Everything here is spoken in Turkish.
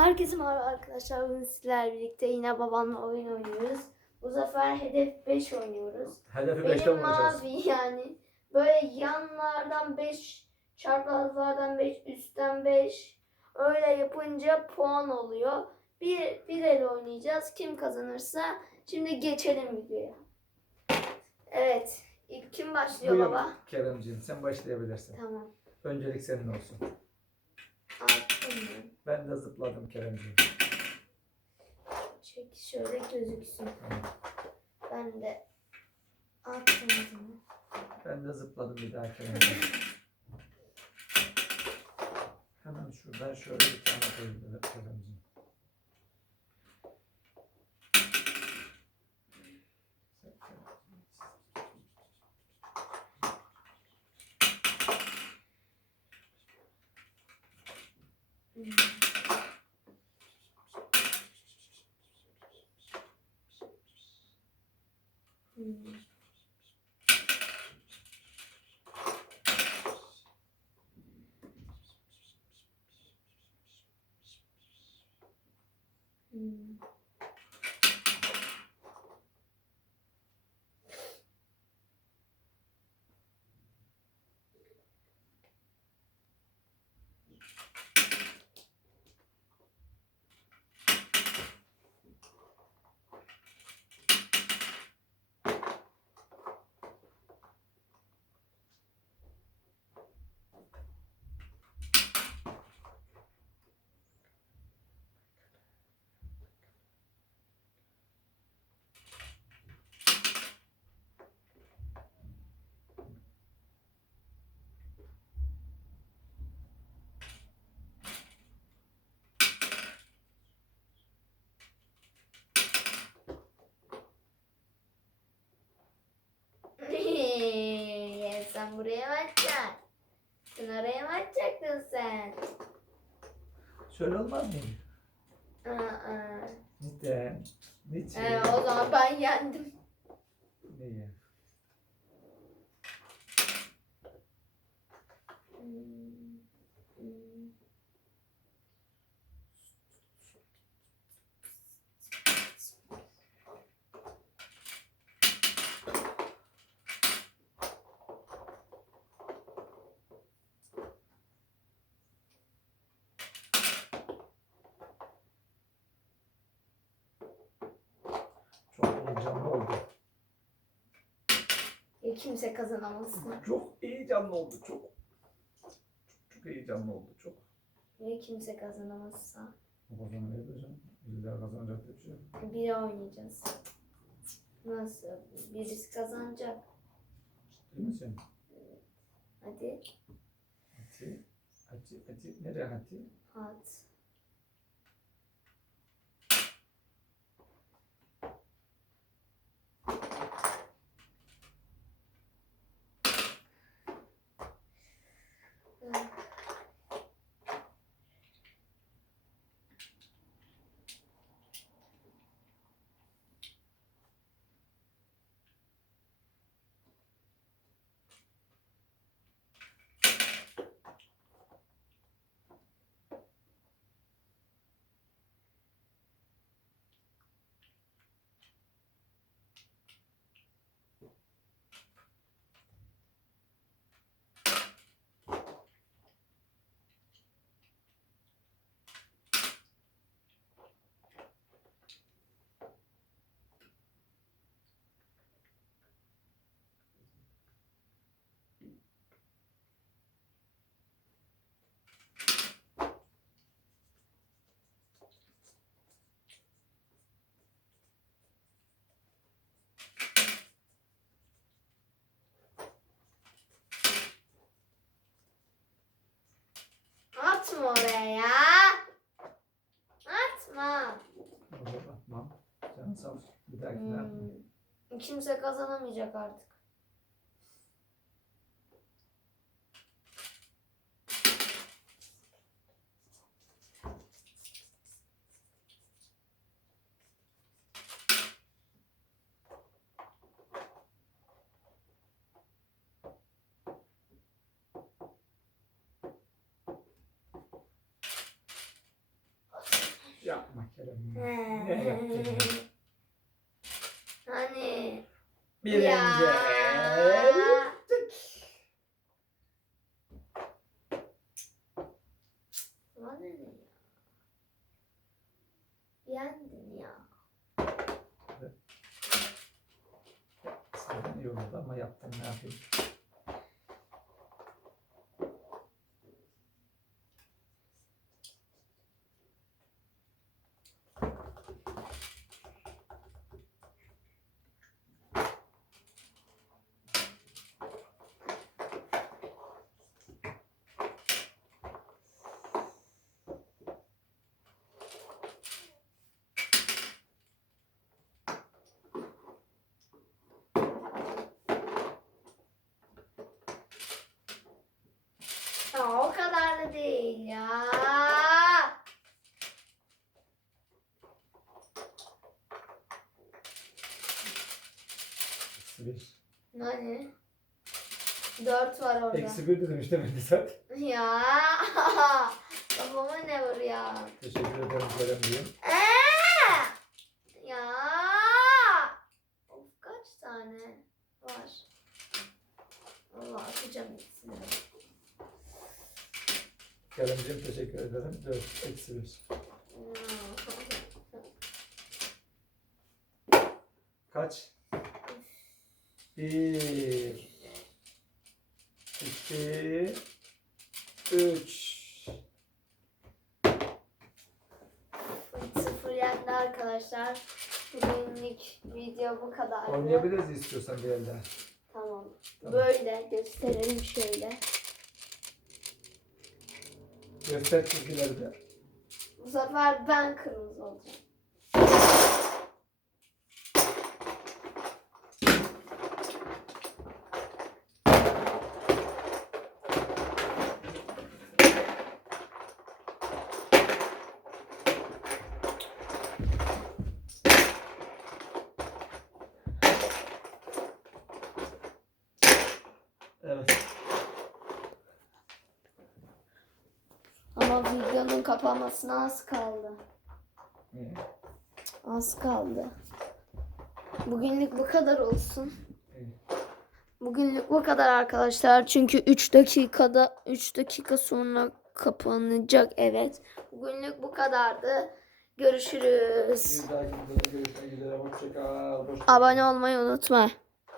Herkese merhaba arkadaşlar. Bugün sizlerle birlikte yine babamla oyun oynuyoruz. Bu sefer hedef 5 oynuyoruz. Hedefi 5'te Benim bulacağız. mavi yani. Böyle yanlardan 5, çarpazlardan 5, üstten 5. Öyle yapınca puan oluyor. Bir, bir el oynayacağız. Kim kazanırsa. Şimdi geçelim videoya. Evet. İlk kim başlıyor Buyur baba? Keremciğim sen başlayabilirsin. Tamam. Öncelik senin olsun. Ben. De zıpladım Keremciğim. Çek şöyle gözüksün. Ben de attım. Ben de zıpladım bir daha Keremciğim. Hemen şuradan şöyle bir tane koyayım Keremciğim. Hmm. Hmm. Hmm. Ya buraya mı atacaksın? Sen oraya mı atacaktın sen? Şöyle olmaz mı? Aa. Neden? Niçin? Ee, o zaman ben yendim. Niye? Kimse kazanamazsın. Çok heyecanlı oldu. Çok. Çok, çok heyecanlı oldu. Çok. Ya kimse kazanamazsa. O zaman ne yapacağım? İlla kazanacak diye bir şey yok. Biri oynayacağız. Nasıl? Birisi kazanacak. Değil misin? Hadi. Hadi. Hadi. Hadi. Nereye hadi? At. Atma oraya ya. Atma. Atmam. Sağ olsun. Bir dahakine atma. Hmm. Kimse kazanamayacak artık. Yapma Kerem. Ne yaptın? ya? Hani Birinci. Ya. Bana ne ya? Yendin ya. Oldu ama yaptım ne yapayım. Ya o kadar da değil ya. Eksi bir. Hani? Dört var orada. Eksi bir dedim işte ben de zaten. Ya. Babama ne var ya? Teşekkür ederim Kerem diyeyim. Ee! Ya. Of kaç tane var? Allah atacağım hepsini. Keremciğim teşekkür ederim. Dört. Eksi bir. Kaç? Bir. iki, Üç. Sıfır yendi arkadaşlar. Bugünlük video bu kadar. Oynayabiliriz istiyorsan bir elde. Tamam. Tamam. Böyle gösterelim şöyle. Göster çizgileri de. Bu sefer ben kırmızı olacağım. Evet. Ama videonun kapanmasına az kaldı. İyi. Az kaldı. Bugünlük bu kadar olsun. İyi. Bugünlük bu kadar arkadaşlar. Çünkü 3 dakikada 3 dakika sonra kapanacak evet. Bugünlük bu kadardı. Görüşürüz. Abone olmayı unutma.